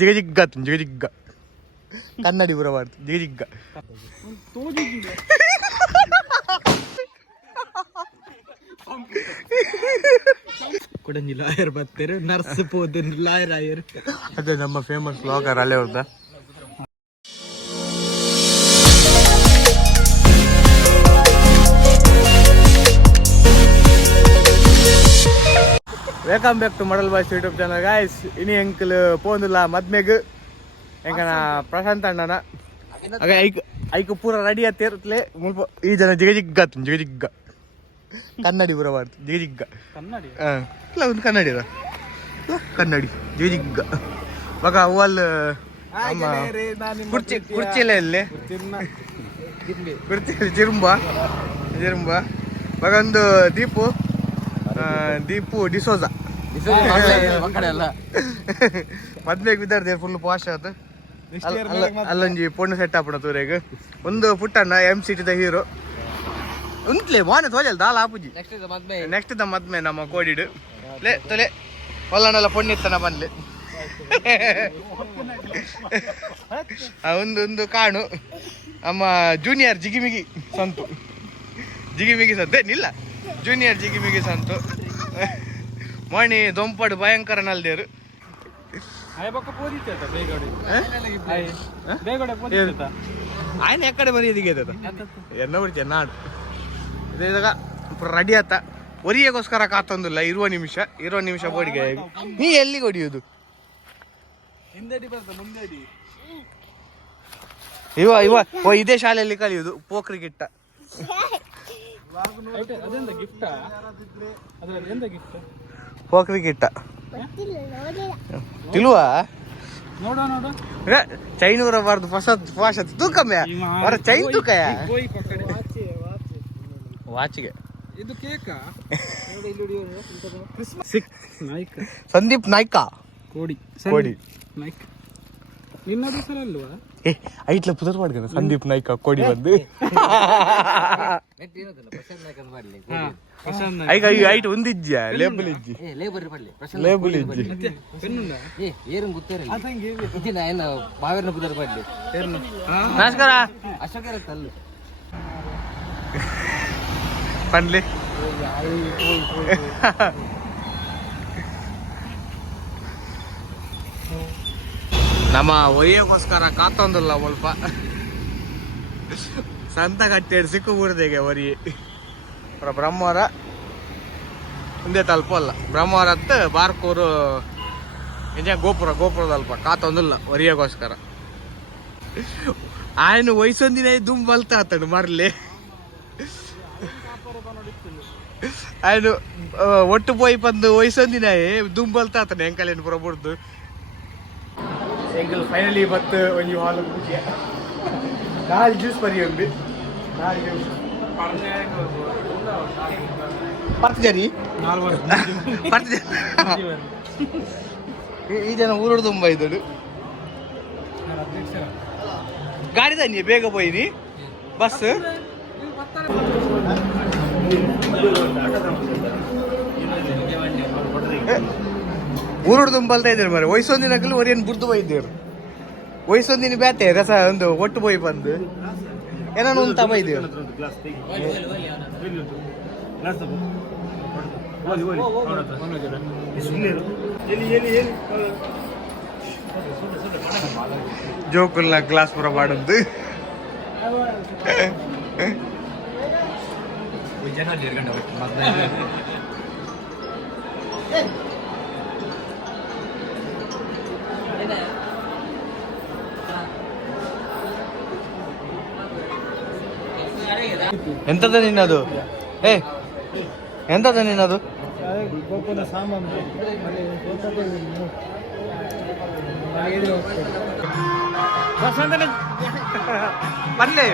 ಜಿಗಜಿಗ್ಗ ಜಿಗಜಿಗ್ಗ ಕನ್ನಡಿ ಬರಬಾರ್ದು ಜಿಗಜಿಗ್ಗ ಕೊಡಂಜಿ ಲಾಯರ್ ಬರ್ತಾರೆ ನರ್ಸ್ ಪೋದ ಲಾಯರ್ ಆಯರ್ ಅದೇ ನಮ್ಮ ಫೇಮಸ್ ಬ್ಲಾಗರ್ ಅಲ್ಲೇ ಹೋದ. Welcome back to model boys YouTube channel guys. ಇನಿ ಅಂಕಲ್ ಪೋಂದಿಲ್ಲ ಮದ್ಮೆಗ್ ಎಂಕನ ಪ್ರಶಾಂತ್ ಅಣ್ಣನ ಐಕ್ ಪೂರ ರೆಡಿ ಆತಿರ್ತ್ಲೆ ಮುಲ್ಪ ಈ ಜನ ಜಿಗಜಿಗ್ಗ ಜಿಗಜಿಗ್ಗ ಕನ್ನಡಿ ಬರಬಾರ್ದು ಜಿಗಜಿಗ್ಗ ಕನ್ನಡಿ ಇಲ್ಲ ಒಂದು ಕನ್ನಡಿ ಅದ ಕನ್ನಡಿ ಜಿಗಜಿಗ್ಗ ಮಗ ಅವಲ್ ಕುರ್ಚಿ ಕುರ್ಚಿಯಲ್ಲೇ ಇಲ್ಲಿ ಕುರ್ಚಿ ಜಿರುಂಬ ಜಿರುಂಬ ಮಗ ಒಂದು ದೀಪು ಡಿಸೋಜ ಮದ್ವೆಗ್ ಬಿದ್ದಾರ್ದೆ ಫುಲ್ ಪಾಶ್ ಆತ. ಅಲ್ಲೊಂಜಿ ಪೊಣ್ಣು ಸೆಟ್ ಆಪಣ ತೂರೆಗ್ ಒಂದು ಪುಟ್ಟಣ್ಣ MCT ಹೀರೋ ಉಂಟ್ಲೆ ಮಾನೆ ತೋಜಲ್ ದಾಲ ಆಪುಜಿ ನೆಕ್ಸ್ಟ್ ದ ಮದ್ಮೆ ನಮ್ಮ ಕೋಡಿಡು ಲೇ ತೊಲೆ ಹೊಲ್ಲಣ್ಣಲ್ಲ ಪೊಣ್ಣಿತ್ತನ ಬಂದ್ಲೆ ಒಂದು ಕಾಣು ಅಮ್ಮ ಜೂನಿಯರ್ ಜಿಗಿಮಿಗಿ ಸಂತು ನಿಲ್ಲ ಜೂನಿಯರ್ ಜಿಗಿಮಿಗಿ ಸಂತು ಮಣಿ ದೊಂಪಡು ಭಯಂಕರ ನಲ್ದೇರು ఆయన ఎక్కడ మరి ఎదిగేది ಎನ್ನ ಬಿಡ್ತೀಯ ನಾಡು ಇದಾಗ ರೆಡಿ ಆತ ಒರಿಯಗೋಸ್ಕರ ಕಾತೊಂದಿಲ್ಲ 20 ನಿಮಿಷ ಬೋಡಿಗೆ ನೀ ಎಲ್ಲಿಗೆ ಹೊಡಿಯೋದು ಇವ ಇದೇ ಶಾಲೆಯಲ್ಲಿ ಕಲಿಯುವುದು ಪೋಕ್ರಿಗಿಟ್ಟ ಪೋಕ್ರಿಗಿಟ್ಟ ತಿಳುವ ಚೈನೂರ ಬಾರ್ದು ಫಾಶ ತೂಕಮ್ಮೆ ಅವರ ಚೈನ್ ತೂಕಯ ವಾಚಿಗೆ ಇದು ಕೇಕ ಸಂದೀಪ್ ನಾಯ್ಕ ಕೋಡಿ ನಾಯ್ಕ ನಿನ್ನದು ಸಲ ಅಲ್ವಾ ಐಟ್ಲ ಪುದರ್ ಮಾಡ್ತಾನೆ ಸಂದೀಪ್ ನಾಯ್ಕ ಕೋಡಿ ಬಂದು ಐಟ್ ಒಂದಿಜ್ಜ ಲೇಬಲ್ ಇಜ್ಜಿ ನಮಸ್ಕಾರ ಪನ್ಲಿ ನಮ್ಮ ಒರಿಯಕ್ಕೋಸ್ಕರ ಕಾತೊಂದಿಲ್ಲ ಸ್ವಲ್ಪ ಸಂತ ಕಟ್ಟೇಡು ಸಿಕ್ಕು ಬೂರ್ದೆಗೆ ಒರಿ ಬ್ರಹ್ಮವರ ಮುಂದೆ ತಲುಪಲ್ಲ ಬ್ರಹ್ಮವರ ಹತ್ತ ಬಾರ್ಕೂರು ನಿಜ ಗೋಪುರದಲ್ಪ ಕಾತೊಂದಿಲ್ಲ ಒರಿಯಕ್ಕೋಸ್ಕರ ఆయన ವಯಸ್ಸೊಂದಿನ ದುಂಬಲ್ತಾ ಆತನು ಮರ್ಲಿ ఆయన ಒಟ್ಟು ಪೋಯಿ ಬಂದು ವಯಸ್ಸೊಂದಿನ ದುಂಬಲ್ತಾ ಆತನು ಎಂಕಲೇನು ಪುರ ಬಿಡ್ದು ಎಂಕಲ್ ಫೈನಲಿ ಬತ್ತು ಒಂಜಿ ಹಾಲು ಪೂಜೆ 4 ಜ್ಯೂಸ್ ಪರಿಯುಂಡು 4 ಜ್ಯೂಸ್ ಪರ್ಜರಿ ಈ ಜನ ಊರೋಡು ತುಂಬ ಇದ್ದಳು ಗಾಡಿ ತನ್ನಿ ಬೇಗ ಪೋಯಿನಿ ಬಸ್ ಊರೋಡು ತುಂಬಲ್ತಾ ಇದ್ದಾರೆ ಮರ ವಯಸ್ಸೊಂದಿನಕ್ಕೂ ಒರಿಯನ್ ಬುಡ್ದು ಬೈದೇರು ವಯಸ್ಸೊಂದಿನ ಬ್ಯಾತೆ ರಸ ಒಂದು ಒಟ್ಟು ಪೋಯಿ ಬಂದು ಏನಾನು ಉಂಟ ಬೈದೇರು ಜೋಕುಲ್ನ ಗ್ಲಾಸ್ ಪುರ ಮಾಡುದು ಎಂತದ ನಿನ್ನದು ಎಂತದ ನಿನ್ನದು ಪನ್ಲೆ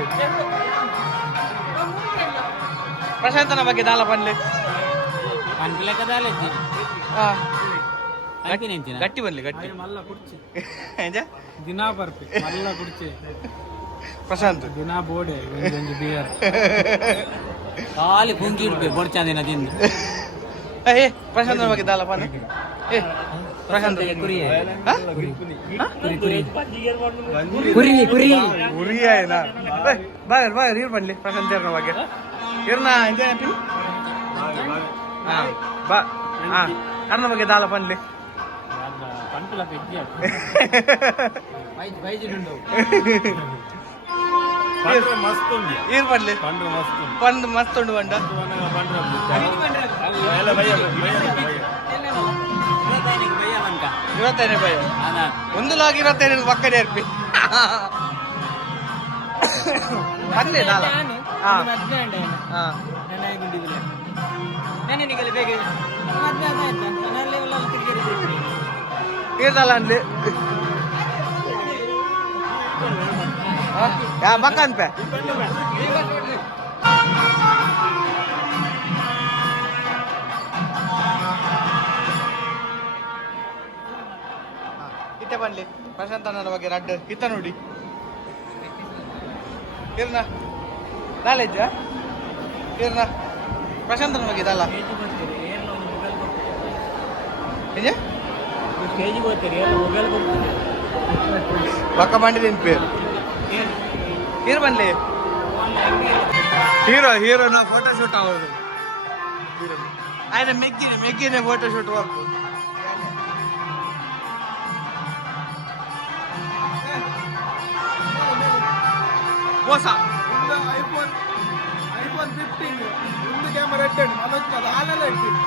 ಪ್ರಶಾಂತನ ಬಗ್ಗೆ ದಾಲ ಪನ್ಲೆ ಗಟ್ಟಿ ಬನ್ಲಿ ಗಟ್ಟಿ ದಿನಾ ಬರ್ತಿ ಮಲ್ಲ ಕುಡ್ಚಿ ಪ್ರಶಾಂತ್ ದಿನಾ ಬೋಡೆ ಬಿಯರ್ ಖಾಲಿ ಪುಂಗಿ ಇಡ್ಬೇಕು ಬಡ್ಚಾಂದಿನ ತಿಂದು ಏ ಪ್ರಶಾಂತ್ ಬಗ್ಗೆ ದಾಲ ಪಾನ ಏ ಪ್ರಶಾಂತ್ ಕುರಿ ಹಾ? ಕುರಿ ಕುರಿ ಉರಿ ಆಯ್ನ ಬಾಗರ್ ಬಾಗರ್ ಇರ್ ಬನ್ಲಿ ಪ್ರಶಾಂತ್ ಇರ್ನ ಬಗ್ಗೆ ಇರ್ನ ಇದೆ ಪಿನ್ ಹಾ ಬಾ ಹಾ ಅರ್ನ ಬಗ್ಗೆ ದಾಲ ಬನ್ಲಿ పంటల పెద్ద వైద్యుడు మస్తు ఉంది ఇర్ పడలే పండు మస్తు పండు మస్తు ఉండు వంట ಇವತ್ತೈನೇ ಭಯ ಒಂದು ಲಾಗ್ 25 ಪಕ್ಕ నేర్పి ಪನ್ಲೆ ದಾಲ ಹಾ ಹಾ ದಾಲ ಅನ್ಲಿ ಯಾ ಬಕ್ಕನ್ ಪೆ ಇತ್ತೆ ಬನ್ಲಿ ಪ್ರಶಾಂತ್ ಅಣ್ಣನ ಬಗ್ಗೆ ರಡ್ಡು ಇತ್ತ ನೋಡಿ ಇರ್ನ ನಾಲೆಜ್ಜ ಇರ್ನ ಪ್ರಶಾಂತ್ ಅಣ್ಣನ ಬಗ್ಗೆ ಇದಲ್ಲ ಏಜೆ కేజీ పోతారు మొబైల్ పక్క బండి దీని పేరు హీరో బండి హీరో నా ఫోటో షూట్ అవ్వదు ఆయన మెగ్గిన ఫోటో షూట్ వర్క్ మోసా ఐఫోన్ 15 ముందు కెమెరా ఎట్టాడు మనొచ్చి ఆలలో ఎట్టింది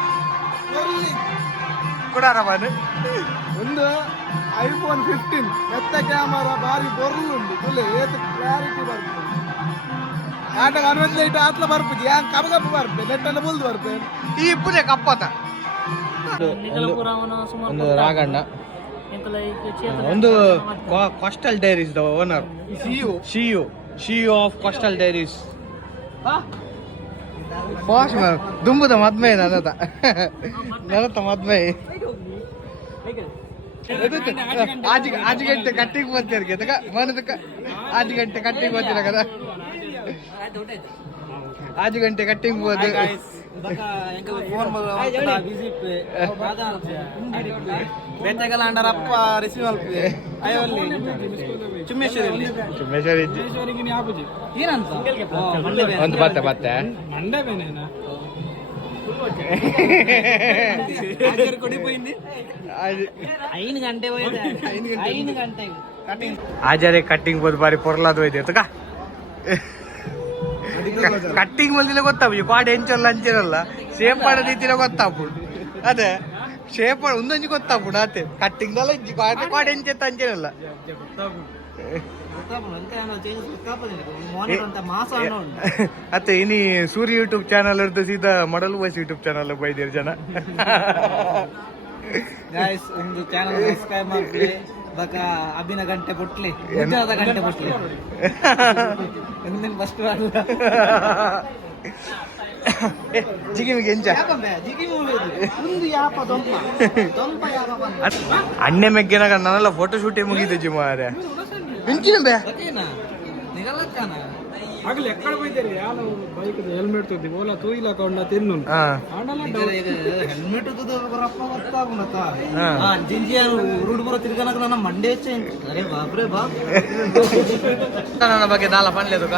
కూడా రవాను ಒಂದು ಐಫೋನ್ 15 ಎತ್ತ ಕ್ಯಾಮರಾ ಬಾರಿ ಬೊರ್ಲುಂಡು ಫುಲ್ ಏತ್ ಕ್ಲಾರಿಟಿ ಬರ್ತದೆ ಆಟ 65 ಆತ್ಲ ಬರ್ಪುಜಿ ಯಾನ್ ಕಬಗಪ್ಪ ಬರ್ಪೆ ನೆಟ್ಟಲ್ಲಿ ಬುಲ್ದು ಬರ್ಪೆ ಈ ಇಪ್ಪುದೇ ಕಪ್ಪತ ಒಂದು ರಾಗಣ್ಣ ಒಂದು coastal diaries the owner CEO of coastal diaries fast ದುಂಬುದ ಮದ್ಮೆ ನನ್ನತ ಮದ್ಮೆ आज गंटे कट्टिंग बोलते కదా మనదక आज गंटे कट्टिंग बोलते కదా आज गंटे कट्टिंग बोलते ಬೇಟೆಗಲಾಂಡರಪ್ಪ ರಿಸೀವ್ ಅಲ್ಪಿ ಅಯ್ಯಲ್ಲಿ ಚುಮ್ಮೇಶ್ವರಿ ಏನಂತ ಒಂದು ಬತ್ತೆ ಮಂಡೆ ಬೇನೇನಾ కొడిపోయింది 5 ಗಂಟೆ ಹೋಯ್ತು 5 ಗಂಟೆ ಆಜಾರೆ ಕಟ್ಟಿಂಗ್ ಬೋದು ಬಾರಿ ಪೊರ್ಲಾದ ಹೋಯ್ತು ಎತ್ತಕ ಕಟ್ಟಿಂಗ್ ಬಂದಿಲ್ಲ ಗೊತ್ತಾವು ಕಾಡ್ ಎಂಚಲ್ಲ ಅಂಚಿರಲ್ಲ ಶೇಪ್ ಮಾಡೋ ರೀತಿಲ ಗೊತ್ತಾಪು ಅದೇ ಶೇಪ್ ಒಂದೊಂಜಿ ಗೊತ್ತಾಪುಡು ಆತೆ ಕಟ್ಟಿಂಗ್ ಅಲ್ಲ ಇಜ್ಜಿ ಕಾಡ್ ಎಂಚೆತ್ತ ಅಂಚಿರಲ್ಲ ಅತ್ತೆ ಇನಿ ಸೂರ್ಯ ಯೂಟ್ಯೂಬ್ ಚಾನಲ್ ಇರ್ದು ಸೀದಾ ಮಾಡಲ್ ವಾಯ್ಸ್ ಯೂಟ್ಯೂಬ್ ಚಾನಲ್ ಬೈದಿರ್ ಜನ ಗೈಸ್ ಒಂದು ಚಾನಲ್ ಸಬ್ಸ್ಕ್ರೈಬ್ ಮಾಡ್ಲಿ ಬಕ ಅಭಿನ ಗಂಟೆ ಪುಟ್ಲಿ ಉದ್ಯಾನದ ಗಂಟೆ ಪುಟ್ಲಿ ಎಂದಿನ ಫಸ್ಟ್ ಜಿಗಿಮಿಗೆ ಎಂಚ ಅಣ್ಣೆ ಮೆಗ್ಗಿನಾಗ ನನ್ನೆಲ್ಲ ಫೋಟೋ ಶೂಟೇ ಮುಗಿದು ಜಿಮಾರೆ ಎಂಚಿನ ಬೇ ಆಗಲಿ ಎక్కడ ಬೈತಾರೆ ಯಾರು ಬೈಕ್ ಹೆಲ್ಮೆಟ್ ತುದ್ದಿ ಓಲಾ ತೂಯಿಲ ಕೌಂಡ ತಿನ್ನು ಹೆಲ್ಮೆಟ್ ರಪ್ಪ ಗೊತ್ತಾಗುಣತ ಜಿಂಜಿ ರೂಡ್ ಬರೋ ತಿರ್ಗನಕ ನನ್ನ ಮಂಡೆ ಹೆಚ್ಚೆ ಅರೆ ಬಾಪ್ರೆ ಬಾಪ್ ನನ್ನ ಬಗ್ಗೆ ದಾಲ ಪನ್ಲೇದು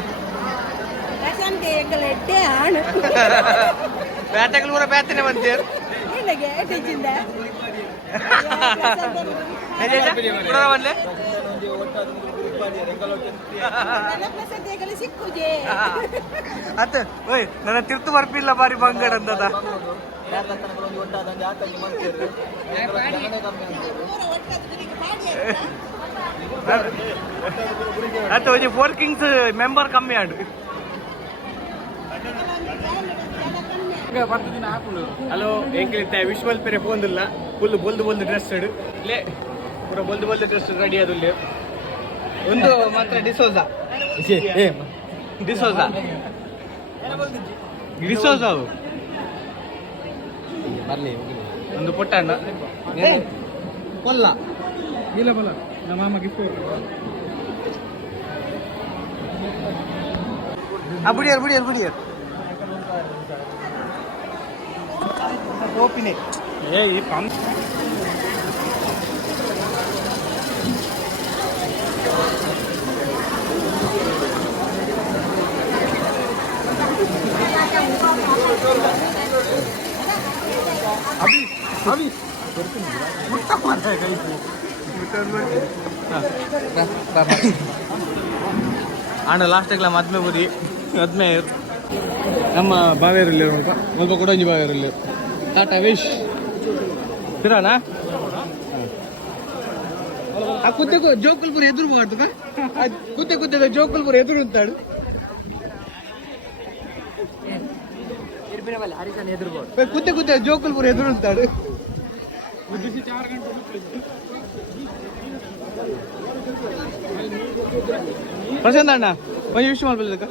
ಬ್ಯಾಟಗಳು ಕೂಡ ಬ್ಯಾತನೆ ಬಂತೀರ್ ಅತ್ತ ಓಯ್ ನನ್ನ ತಿರ್ತು ಬರ್ಪಿಲ್ಲ ಬಾರಿ ಬಂಗಡ ಅಂದದ ಅತ್ತ ಒಂಜಿ 4 ಕಿಂಗ್ಸ್ ಮೆಂಬರ್ ಕಮ್ಮಿ ಆಡು ಹಲೋ ಹೆಂಗಿರುತ್ತೆ ವಿಶ್ವಲ್ ಪೇರೆ ಫೋನ್ದಿಲ್ಲ ಫುಲ್ ಬೊಲ್ದು ಡ್ರೆಸ್ ಲೇ ಪೂರ ಬೊಲ್ದು ಡ್ರೆಸ್ ರೆಡಿ ಅದು ಒಂದು ಮಾತ್ರ ಡಿಸೋಜಾ ಅವು ಬರ್ಲಿ ಒಂದು ಪುಟ್ಟಣ್ಣ ಕೊಲ್ಲ ಇಲ್ಲ ಬಲ್ಲ ನಮ್ಮ ಮಾಮ ಗಿಫ್ಟ್ ಬುಡಿಯರ್ ಓಪಿನೇ ಏ ಈ ಪಂಪ್ ಅಭಿ ಮುಟ್ಟ ಮಾರ್ರೆ ಕೈ ಆಂಡ ಲಾಸ್ಟಿಗೆ ಮದ್ಮೆ ಬುರಿ ಮದ್ಮೆ ನಮ್ಮ ಬಾವೇರಲ್ಲಿ ಸ್ವಲ್ಪ ಕೊಡಂಜಿ ಬಾವೇರಲ್ಲಿ ಟಾಟಾ ವಿಶ್ ತಿರೋಣ ಆ ಕುತ್ತೆ ಜೋಕಲ್ಪುರ ಎದುರು ಹೋಗ್ತದ ಕುತ್ತೆ ಜೋಕಲ್ಪುರ ಎದುರು ಅಂತಾడు ಕುತ್ತೆ ಜೋಕಲ್ಪುರ ಎದುರು ಅಂತಾడు ಪ್ರಶಾಂತ್ ಅಣ್ಣ ಒಂದು ವಿಷಯ ಮಾಡ್ಬೇಕು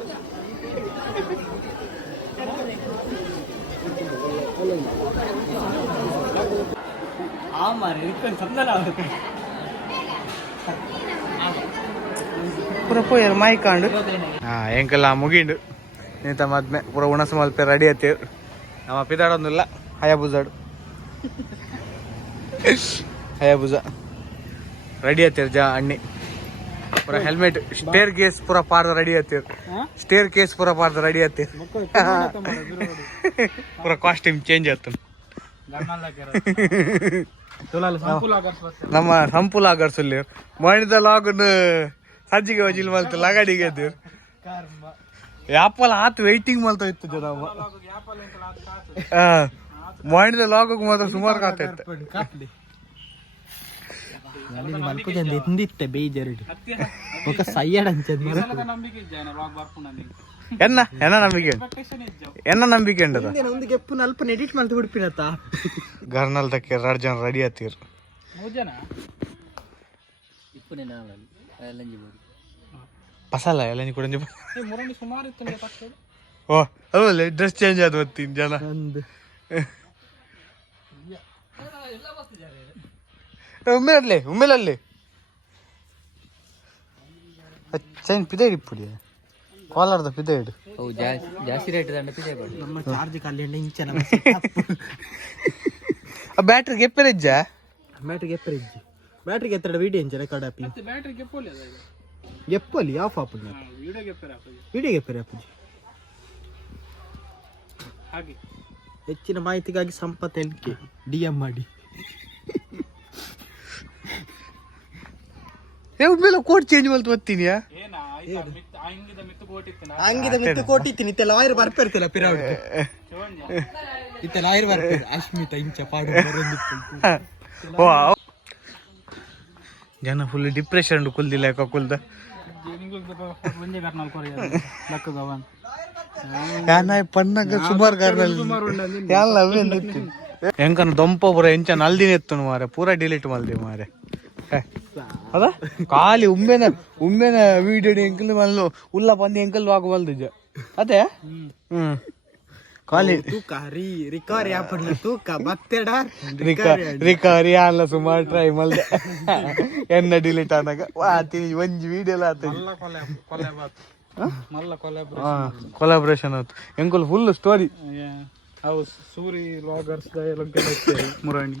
ಪೂರ ಪೋಯರ್ ಮಾಯ್ಕಾಂಡು ಎಂಕಲ್ಲ ಮುಗಿಂಡು ನೀತ ಮದ್ಮೆ ಪೂರ ಉಣಸ ಮಲ್ಪೆ ರೆಡಿ ಆತೇವ್ ನಮ್ಮ ಪಿದಾಡೊಂದಿಲ್ಲ ಹಯಾಬುಜಾಡು ಹಯಾಬುಜ ರೆಡಿ ಆತೇವ್ ಅಣ್ಣಿ ಪೂರ ಹೆಲ್ಮೆಟ್ ಸ್ಟೇರ್ ಕೇಸ್ ಪೂರ ಪಾಡ್ದ ರೆಡಿ ಆತೇವ್ ಸ್ಟೇರ್ ಕೇಸ್ ಪೂರ ಪಾಡ್ದ ರೆಡಿ ಆತೇವ್ ಪೂರ ಕಾಸ್ಟ್ಯೂಮ್ ಚೇಂಜ್ ಆಯ್ತು ನಮ್ಮ ಸಂಪೂಲ ಆಗರ್ಸಲ್ಲಿ ಮಣಿದ ಲಾಗನ್ ಸಜ್ಜಿಗೆ ವಜಿಲ್ ಮಲ್ತು ಲಗಾಡಿಗೆ ಎದ್ದು ಯಾಪಲ್ ಆತು ವೆಯ್ಟಿಂಗ್ ಮಲ್ತಾ ಇತ್ತು ಜನ ಮಣಿದ ಲಾಗಕ್ಕೆ ಮಾತ್ರ ಸುಮಾರು ಕಾತ ಇತ್ತು ಎಂದಿತ್ತೆ ಬೇಜಾರು ఒక సయ్యడ్ అంచది ಎನ್ನ ನಂಬಿಕೆ ಉಂಟದ ಒಂದು ಗೆಪ್ಪು ಅಲ್ಪ ಎಡಿಟ್ ಮಾಡ್ತು ಬಿಡ್ಪಿನತ್ತ ಗರ್ನಲ್ ತಕ್ಕೆ 2 ಜನ ರೆಡಿ ಆತೀರ್ ಪಸಲ್ಲ ಎಲ್ಲ ಕೂಡ ಓ ಅಲ್ಲ ಡ್ರೆಸ್ ಚೇಂಜ್ ಆದ ಒತ್ತಿನ ಜನ ಉಮ್ಮೆಲಲ್ಲಿ ಚೈನ್ ಪಿದೆ ಇಪ್ಪುಡಿ ಕೋಲಾರದ ಪಿದೆ ಇಡು ಜಾಸ್ತಿ ರೇಟ್ ನಮ್ಮ ಚಾರ್ಜ್ ಕಲ್ಲಿ ಇಂಚನ ಬ್ಯಾಟ್ರಿ ಗೆಪ್ಪರಿಜ್ಜ ಬ್ಯಾಟ್ರಿಗೆ ಎತ್ತಡ ವಿಡಿಯೋ ಇಂಚ ರೆಕಾರ್ಡ್ ಆಪಿ ಗೆಪ್ಪಲಿ ಆಫ್ ಆಪು ವಿಡಿಯೋ ಗೆಪ್ಪರಿ ಆಪುಜಿ ಹೆಚ್ಚಿನ ಮಾಹಿತಿಗಾಗಿ ಸಂಪತ್ ಎಲ್ಕೆ DM ಮಾಡಿ ಮೇಲೆ ಕೋಟ್ ಚೇಂಜ್ ಮಾಡ್ತು ಬರ್ತೀನಿ ಹಂಗಿದ ಮಿತ್ತು ಕೋಟಿತ್ತೀನಿ ಇತ್ತೆಲ್ಲ ಆಯ್ರು ಬರ್ಪಿರ್ತಿಲ್ಲ ಪಿರಾವಡ್ ಇತ್ತೆಲ್ಲ ಆಯ್ರು ಬರ್ಪಿರ್ ಅಶ್ಮಿತ ಇಂಚ ಪಾಡು ಓ ಜನ ಫುಲ್ ಡಿಪ್ರೆಷನ್ ಕುಲ್ದಿಲ್ಲ ಕುಲ್ದ ಪನ್ನಗ ಸುಮಾರು ಎಂಕನ ದೊಂಪ ಪೂರ ಎಂಚ ನಲ್ದಿನ ಎತ್ತನು ಮಾರೆ ಪೂರ ಡಿಲೀಟ್ ಮಲ್ದಿ ಮಾರೆ ಅದ ಖಾಲಿ ಉಮ್ಮೆನ ವಿಡಿಯೋ ಎಂಕಲ್ ಮಲ್ಲು ಉಲ್ಲ ಪಂದಿ ಎಂಕಲ್ ವಾಗು ಮಲ್ದಿಜ ಅದೇ ಖಾಲಿ ತೂಕ ರಿಕವರಿ ಆಪಡ್ಲ ತೂಕ ಬತ್ತೆಡ ರಿಕವರಿ ಅಲ್ಲ ಸುಮಾರು ಟ್ರೈ ಮಲ್ದೆ ಎನ್ನ ಡಿಲೀಟ್ ಆದಾಗ ವಾತೀನಿ ಒಂಜಿ ವಿಡಿಯೋ ಎಲ್ಲ ಆತ ಕೊಲಾಬ್ರೇಷನ್ ಆಯ್ತು ಎಂಕಲ್ ಫುಲ್ ಸ್ಟೋರಿ ಅವು ಸೂರಿ ವ್ಲಾಗರ್ಸ್ ಮುರಾಣಿ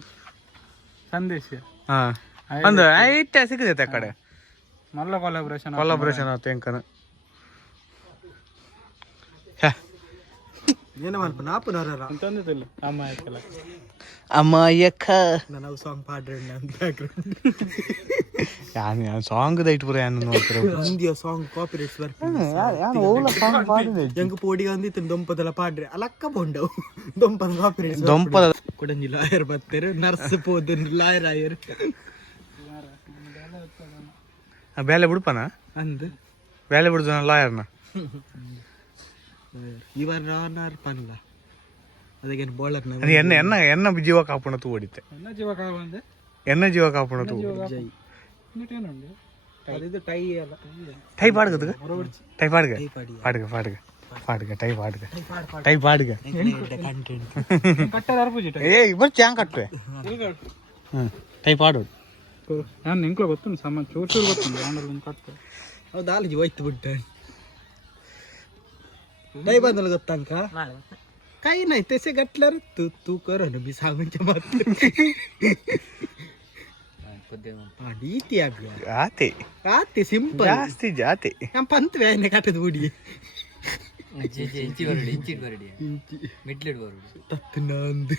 ಸಂದೇಶ ಹಾ ಅಂದ್ರೆ ಐತೆ ಸಿಗದೈತೆ ಆ ಕಡೆ ಮಲ್ಲ ಕೊಲಾಬ್ರೇಷನ್ ಆಯ್ತು ಎಂಕನ ಏನು ಮಲ್ಪ ನಾಪನವರ ಅಂತಂದಿಲ್ಲ ಅಮಾಯಕ ನಾವು ಸಾಂಗ್ ಪಾಡ್ರೆ ಸಾಂಗ್ ದೈಟ್ ಪೂರ ಏನು ನೋಡ್ತಾರೆ ಹಿಂದಿಯ ಸಾಂಗ್ ಕಾಪಿರೈಟ್ಸ್ ಬರ್ತೀನಿ ಎಂಗ ಪೋಡಿಗೆ ಅಂದಿತ್ತು ದೊಂಪದೆಲ್ಲ ಪಾಡ್ರೆ ಅಲಕ್ಕ ಬೋಂಡವು ದೊಂಪದ ಕಾಪಿರೈಟ್ಸ್ ದೊಂಪದ ಕೊಡಂಜಿ ಲಾಯರ್ ಬರ್ತಾರೆ ನರ್ಸ್ ಪೋದನ್ ಲಾಯರ್ ಆಯರ್ ಬೇಲೆ ಬಿಡ್ಪನ ಅಂದ್ ಬೇಲೆ ಬಿಡ್ದು ಲಾಯರ್ನ ಇವರು ರಾನರ್ ಪನ್ಲ ಅದಕ್ಕೆ ಬೌಲರ್ ಎನ್ನ ಜೀವ ಕಾಪುಣ ತೂ ಹೊಡಿತೆ ಎನ್ನ ಜೀವ ಕಾಪುಣ ತೂ ಟೈ ಪಾಡ್ಗ ಟೈ ಪಾಡ್ಗ ಟೈ ಪಾಡ್ಗ ಏ ಬರ್ ಚಾಂಗ್ ಕಟ್ಟುವೆ ಟೈ ಪಾಡು ನಾನು ನಿಂಕ್ಲ ಗೊತ್ತು ಸಾಮಾನು ಚೂರು ಗೊತ್ತು ಹೌದು ಆಲಜಿ ಹೋಯ್ತು ಬಿಟ್ಟೆ ಟೈ ಬಂದಲ್ಲ ಗೊತ್ತಂಕ काही नाही तसे गटल्यावर तू तू कर ना मी सांगूनच्या मात्र आणि ती आपल्या ते सिंपल ಜಾಸ್ತಿ ಜಾತಿ ನಮ್ಮ ಪಂತ್ ವ್ಯಾನೆ ಕಟ್ಟದ ಬುಡಿ ತತ್ತನಂದು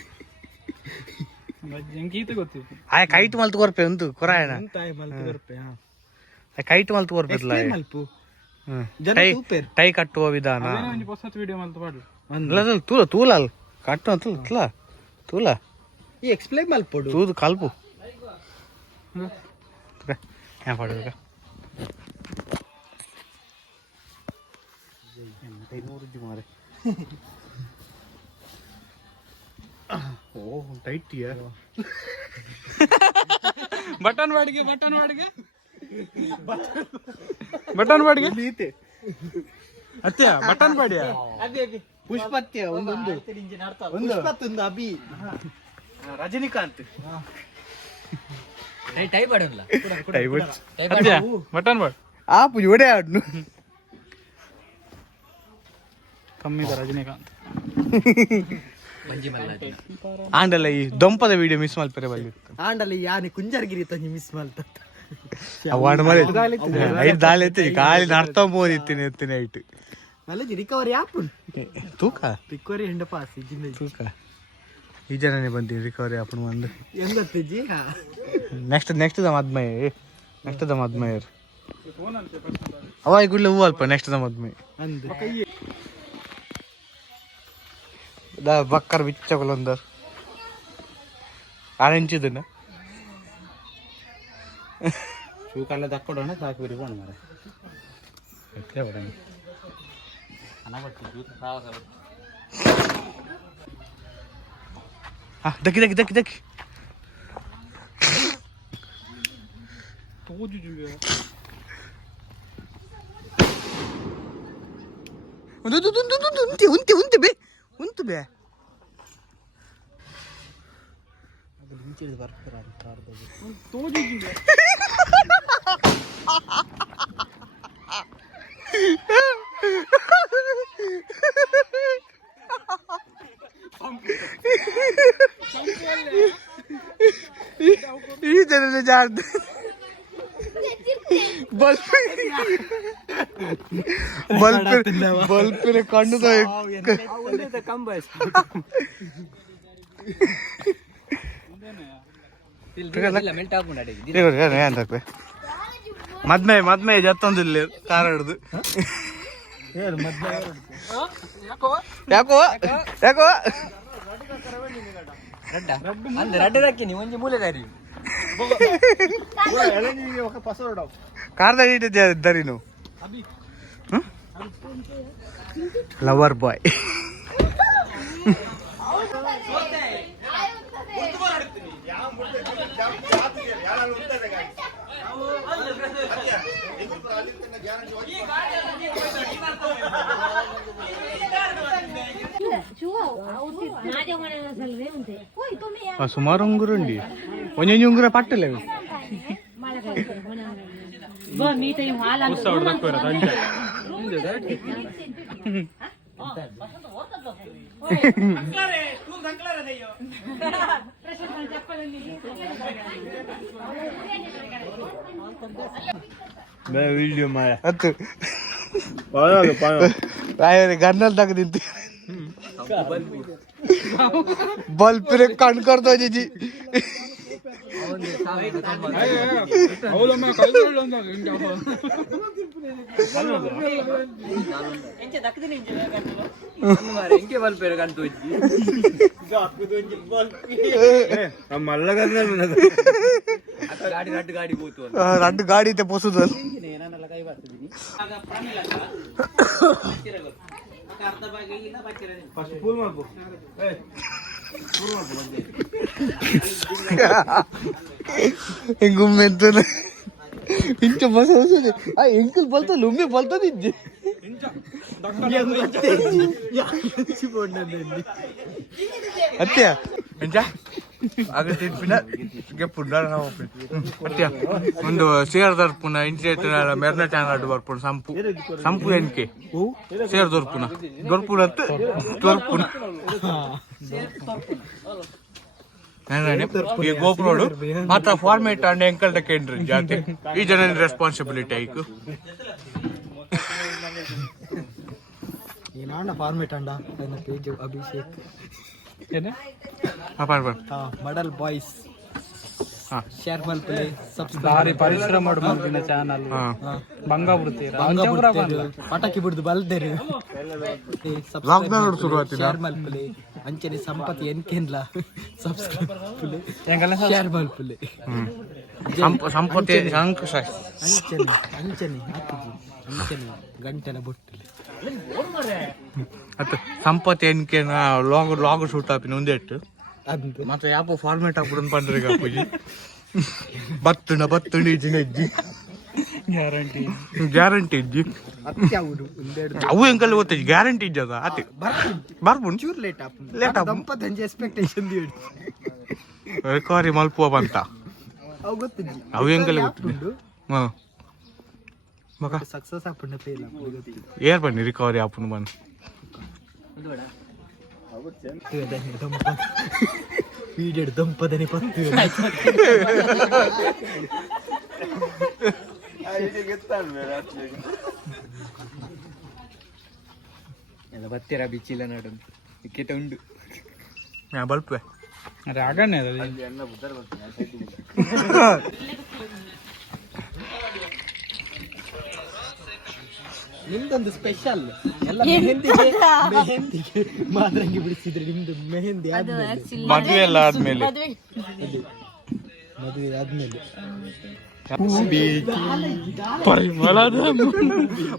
ಆಯ ಕೈಟ್ ಮಲ್ತು ಕೊರ್ಪೆ ಅಂತು ಕೊರಾಯಣ ತಾಯಿ ಮಲ್ತು ಬರ್ಪೆ ಹಾ ಕೈಟ್ ಮಲ್ತು ಕೊರ್ಪೆಲ್ಲ ಮಲ್ಪು ಜನ ತೂಪೇರ್ ಟೈ ಕಟ್ಟುವ ವಿಧಾನ ತೂಲ ತೂಲ ಅಲ್ ಕಟ್ಟು ತೂಲ ತೂಲ ಈ ಎಕ್ಸ್ಪ್ಲೈನ್ ಮಲ್ಪೊಡು ತೂದು ಕಲ್ಪು ಹ್ಯಾ ಪಡುಗ ಮಾರೆ ಓ ಟೈಟ್ ಬಟನ್ ಬಾಡಿಗೆ ನೀತೆ ಅತ್ಯ ಬಟನ್ ಬಾಡಿಯ ಪುಷ್ಪತ್ಯ ಒಂದೊಂದು ಪುಷ್ಪತ್ತೊಂದು ಅಭಿ ರಜನಿಕಾಂತ್ ಬಟನ್ ಬಾಡ್ ಆಪು ಜೋಡೆ ಆಡ್ನು ಕಮ್ಮಿ ರಜನಿಕಾಂತ್ ಆಂಡಲ್ಲ ಈ ದೊಂಪದ ವಿಡಿಯೋ ಮಿಸ್ ಮಲ್ಪರೆ ಬಂದಿತ್ತು ಆಂಡಲ್ಲಿ ಯಾನಿ ಕುಂಜರ್ಗಿರಿ ತಂಜಿ ಮಿಸ್ ಮಾಡ್ತ ಅವಾರ್ಡ್ ಮಾಡಿ ಐದು ದಾಳಿ ಎತ್ತಿ ಕಾಲಿ ನಡ್ತಾ ಮೋದಿತ್ತೀನಿ ಎತ್ತಿನ ಐಟ್ ಅಲ್ಲಜಿ ರಿಕವರಿ ಆಪು ತೂಕ ರಿಕವರಿ ಹೆಂಡ ಪಾಸ್ ಇಜ್ಜಿನ ತೂಕ ಈ ಜನನೇ ಬಂತೀನಿ ರಿಕವರಿ ಆಪನ್ ಬಂದು ಎಂದತ್ತಿಜ್ಜಿ ನೆಕ್ಸ್ಟ್ ದ ಮದ್ಮಯ್ಯರ್ ಅವ ಗುಳ್ಳೆ ಹೂ ಅಲ್ಪ ನೆಕ್ಸ್ಟ್ ದ ಮದ್ಮೈ ಅಂದು ಬಕ್ಕರ್ ಬಿಚ್ಚಕೊಲೊಂದರ್ ಆರೆಂಚಿದನ್ನ ಶೂಕಾಲ ದಕ್ಕೊಡೋಣ ಸಾಕು ಬಿಡಿ ಮಾರೆ ದಕ್ಕಿ ದಕ್ಕಿ ದಕ್ಕಿ ದಕ್ಕಿ ಉಂತೆ ಬೇ ಉಂಟು ಬೇ ಈ ಜನರ ಜಾರ್ದ ಬಲ್ಪಿನ ಕಣ್ಣು ಮದ್ಮೆ ಜತ್ತೊಂದಿಲ್ಲ ಕಾರ ಹಿಡ್ದು ಯಾಕೋ ಯಾಕೋ ಕಾರ್ದಾಗ ಇಟ್ಟಿದ್ದೀರಿ ನೀವು ಲವರ್ ಬಾಯ್ సుమారు ఉంగురండి కొంచెం ఉంగుర పట్టలేవు వీడియో మాయ అత్తు ಗನ್ನಲ್ ತಗದಿಂತಿ ಬಲ್ಪಿನ ಕಣ್ ಕರ್ದ ಜಿಜಿ రెండు ಗಾಡಿ ಐತೆ ಪೋಸುದು ಹಿಂಗುಮ್ಮೆಂತ ಇಂಚ ಬಸ್ ಆ ಎಂಕಲ್ ಬಲ್ತ ಲುಮ್ಮೆ ಬಲ್ತದಿದ್ದೆ ಅತ್ಯ ಎಂಚ ಆಗ ತಿನ್ಪಿನ ಗೆಪ್ಪುಂಡ ನಾವು ಮತ್ತೆ ಒಂದು ಸೇರ್ ದರ್ಪುನ ಇಂಟರ್ನೆಟ್ ಮೆರ್ನ ಚಾನಲ್ ಬರ್ಪುಣ ಸಂಪು ಎನ್ಕೆ ಸೇರ್ ದೊರ್ಪುನ ದೊರ್ಪುನ ಅಂತ ದೊರ್ಪುನ ಈ ಗೋಪ್ರೋಡು ಮಾತ್ರ ಫಾರ್ಮೇಟ್ ಅಂಡ್ ಎಂಕಲ್ಟ ಕೇಂದ್ರ ಜಾತಿ ಈ ಜನ ರೆಸ್ಪಾನ್ಸಿಬಿಲಿಟಿ ಆಯ್ತು ಏನಾಂಡ ಫಾರ್ಮೇಟ್ ಅಂಡ ನನ್ನ ಪೇಜ್ ಅಭಿಷೇಕ್ ಏನು ಮಡಲ್ ಬಾಯ್ಸ್ ಶೇರ್ ಮಲ್ಪಲೆ ಬಾರಿ ಪರಿಶ್ರಮ ಮಾಡುವ ಚಾನಲ್ ಬಂಗ ಬಿಡ್ತೀರ ಪಟಾಕಿ ಬಿಡುದು ಬಲ್ದೇರು ಶೇರ್ ಮಲ್ಪಲೆ ಅಂಚನೆ ಸಂಪತ್ತಿ ಎನ್ಕೆನ್ಲ ಸಬ್ಸ್ಕ್ರೈಬ್ ಶೇರ್ ಮಲ್ಪಲೆ ಸಂಪತ್ತಿ ಅಂಚನೆ ಅಂಚನೆ ಅಂಚನೆ ಗಂಟೆನ ಬೊಟ್ಟಲೆ ಸಂಪತ್ತಿ ಎನ್ಕೆ ಲಾಗ್ ಶೂಟ್ ಆಪಿನ ಒಂದೇಟ್ಟು ಮತ್ತೆ ಯಾಪ ಫಾರ್ಮೇಟ್ ಹಾಕ್ಬಿಡು ಪಂಡ್ರೆ ಅಪ್ಪುಜಿ ಬತ್ತುಂಡ ಇಜ್ಜಿ ಗ್ಯಾರಂಟಿ ಇಜ್ಜಿ ಅವು ಎಂಕಲ್ ಗೊತ್ತಜ್ಜಿ ಗ್ಯಾರಂಟಿ ಇಜ್ಜದ ಅತಿ ಬರ್ಪುಂಡು ಚೂರ್ ಲೇಟ್ ದಂಪತಿ ಎಕ್ಸ್ಪೆಕ್ಟೇಷನ್ ರಿಕವರಿ ಮಲ್ಪುವ ಬಂತ ಅವು ಗೊತ್ತಿಜ್ಜಿ ಅವು ಎಂಕಲ್ ಗೊತ್ತಿದ್ದು ಮಗ ಸಕ್ಸಸ್ ಆಪಣ್ಣ ಫೇಲ್ ಏರ್ ಬನ್ನಿ ರಿಕವರಿ ಆಪುನು ಬನ್ನಿ വീഡിയോ ദമ്പതിനെ 10 ಬತ್ತಿರ ಬಿಚ್ಚಿಲ್ಲ ನಡು ವಿಕೆಟ್ ಉಂಡು ಬಲ್ಪೆ ಅರೆ ಆಗಣ್ಣೆ ನಿಮ್ದೊಂದು ಸ್ಪೆಷಲ್ ಎಲ್ಲ ಮೆಹಂದಿಗೆ ಮಾದ್ರಂಗಿ ಬಿಡಿಸಿದ್ರೆ ನಿಮ್ದು ಮೆಹಂದಿ ಮದುವೆ ಎಲ್ಲ ಆದ್ಮೇಲೆ ಮದುವೆ ಆದ್ಮೇಲೆ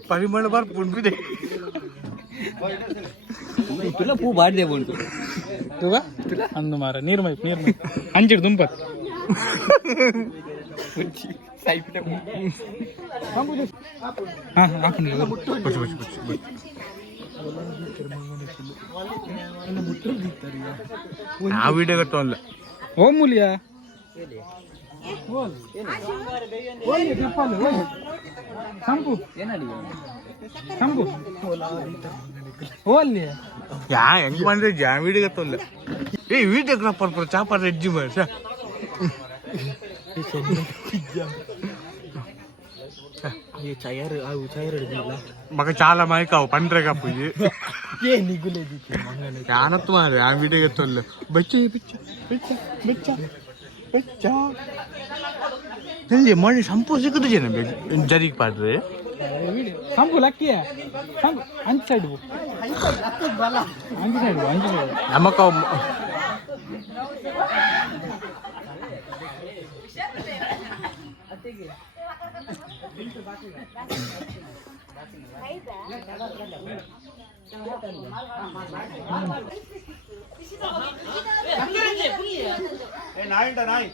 ಪರಿಮಳ ಬರ್ಪುಂಡಿದೆ ತುಲ ಪೂ ಬಾಡ್ದೆ ಬಂತು ಅಂದು ಮಾರ ನೀರ್ಮೈ ಅಂಚಿಡ್ ದುಂಪತ್ ಆ ವಿಡಿಯೋ ಕಟ್ಟಲ್ಲ ಓ ಮೂಲ್ಯ ಸಂಪು ಸಂಪು ಓ ಅಲ್ಲಿ ಯಾ ಹೆಂಗ್ ಬಂದ್ರೆ ಜಾ ವಿಡಿಯೋ ಕಟ್ಟಲ್ಲ ಏ ವಿಡಿಯೋಗ್ರಾಫರ್ ಚಾಪ ರೆಡ್ಜಿ ಮಾಡಿ మగ చాలా మైకావు పండ్రగా పోయి యానత్తు మారి ఆ వీడియో ఎత్తోళ్ళు బచ్చ ಎಲ್ಲಿ ಮಾಡಿ ಸಂಪು ಸಿಕ್ಕದು ಜನ ಜರಿಗೆ ಪಾಡ್ರೆ ಸಂಪು ಲಕ್ಕಿಯ ಸಂಪು ಅಂಚ ಸೈಡ್ ನಮಕ ನಾಯಿ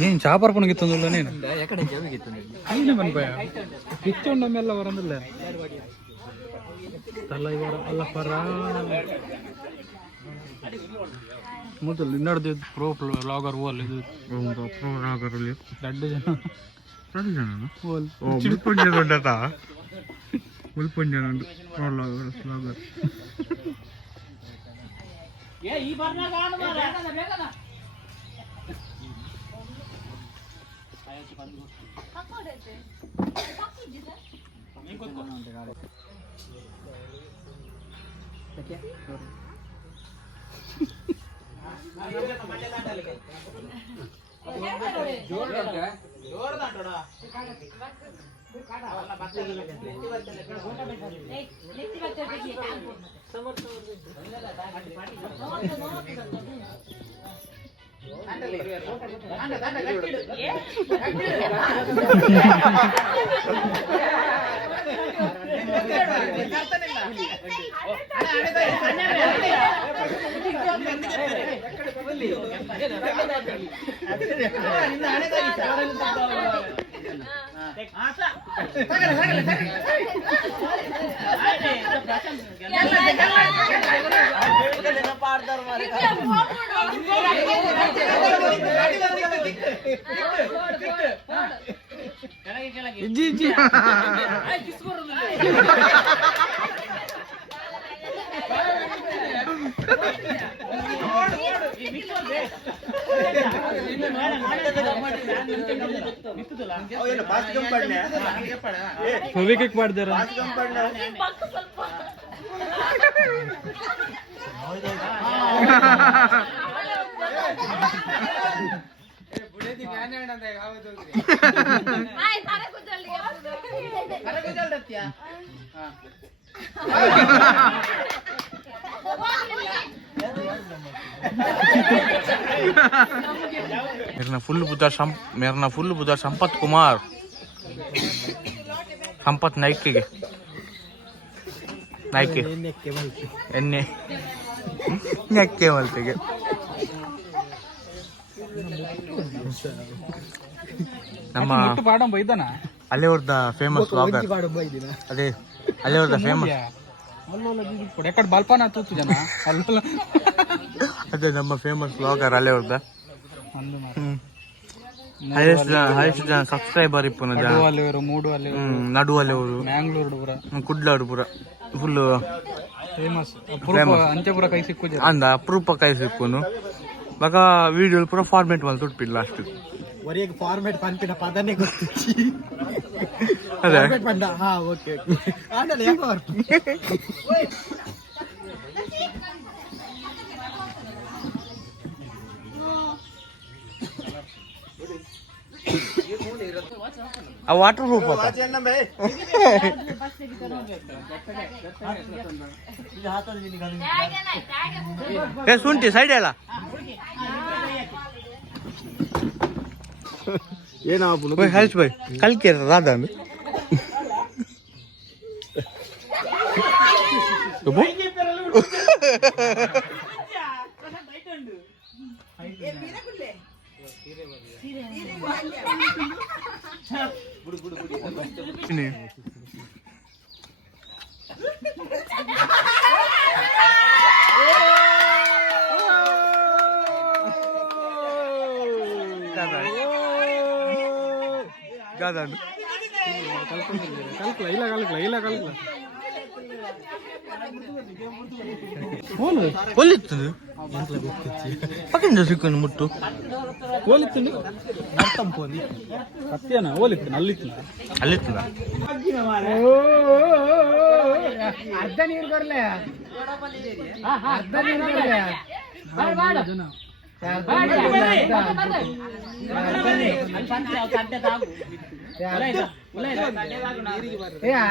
నేను చేపర పనికిస్తుందో నేను అయినా పనిపోయా పిచ్చుండమెల్ల వరందిల్ల తల్ల ఇవర అల్ల పరా ಮೊದಲು ಇನ್ನಡ್ದು ಪ್ರೋ ಲಾಗರ್ ಓಲ್ ಇದು ಪ್ರೋ ಲಾಗರ್ ಅಲ್ಲಿ ದಡ್ಡ ಜನ ಓಲ್ ಮುಲ್ಪುಂಜ ದೊಡ್ಡತ ಮುಲ್ಪುಂಜ ಉಂಟು ಪ್ರೋ ಲಾಗರ್ ಈ ಬರ್ನ ಕಾಣು ಮಾರ ವಿಕೆಟ್ ಮಾಡಿದಾರ मेरा फुल बुधा संपत कुमार संपत नाइके नाइके ಎಣ್ಣೆ ನೆಕ್ಕೆ ಮಲ್ತೆಗೆ ನಮ್ಮ ಪಾಡಂ ಬೈದನ ಅಲ್ಲೇ ಅವ್ರದ ಫೇಮಸ್ ವ್ಲಾಗರ್ ಅದೇ ಅಲ್ಲೇ ಅವ್ರದ ಫೇಮಸ್ ಎಕಡೆ ಬಲ್ಪಾನ ತೂತು ಜನ ಅಲ್ಲ ಅದೇ ನಮ್ಮ ಫೇಮಸ್ ವ್ಲಾಗರ್ ಅಲ್ಲೇ ಅವ್ರದ ಹೈಯೆಸ್ಟ್ ಜನ ಸಬ್ಸ್ಕ್ರೈಬರ್ ಇಪ್ಪನ ಜನ ಮೂಡು ಅಲ್ಲಿ ನಡುವಲ್ಲಿ ಅವರು ಮ್ಯಾಂಗ್ಳೂರು ಪುರ ಕುಡ್ಲಾಡು ಪುರ ಫುಲ್ ಫೇಮಸ್ ಅಂತ್ಯಪುರ ಕೈ ಸಿಕ್ಕು ಅಂದ ಅಪರೂಪ ಕೈ ಸಿಕ್ಕುನು ಬಾಗ ವಿಡಿಯೋ ಪೂರ ಫಾರ್ಮೇಟ್ ಮಾಡಿ ತುಟ್ಪಿಲ್ಲ ಅಷ್ಟು ವರೆಗೆ ಫಾರ್ಮೇಟ್ ಪಂಪಿನ ಪದನೇ ಗೊತ್ತಿಚ್ಚಿ ಅದೇ ಫಾರ್ಮೇಟ್ ಪಂಡ ಹಾ ಓಕೆ ಓಕೆ ಆಡಲ್ಲ ಯಾಕೋ ಆ ವಾಟರ್ ಪ್ರೂಫ್ ಏ ಸುಂಟಿ ಸೈಡ್ ಹೇಳ ಏನಾ ಹರ್ಷ್ ಭಾಯ್ ಕಲ್ಕೆ ರಾಧಾ ಪಕ್ಕಂದ ಸಿಕ್ಕನು ಮುಟ್ಟು ಓಲಿತ್ತು ಅರ್ಥಂ ಪೋನಿ ಸತ್ಯನ ಓಲಿತ್ತು ಅಲ್ಲಿತ್ತು ಅಲ್ಲಿತ್ತು ಅರ್ಧ ನೀರು ಬರ್ಲೆ ಅರ್ಧ ನೀರು ಬರ್ಲೆ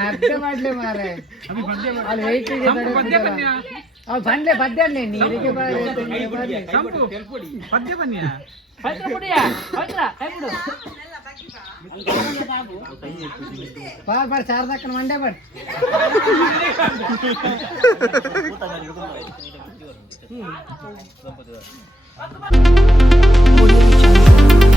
ಅರ್ಧ ಮಾಡ್ಲೆ ಮಾರೆ ಅಲ್ಲಿ ವೆಯ್ಟಿಗೆ ಬಂಡ್ಲೆ ಬದ್ದೆ ನೀರಿಗೆ ಪದ್ಯ ಬನ್ನಿಯ ಬಾರ್ ಚಾರ್ದಕ್ಕನ ಮಂಡೆ ಬಟ್ Audio Jungle.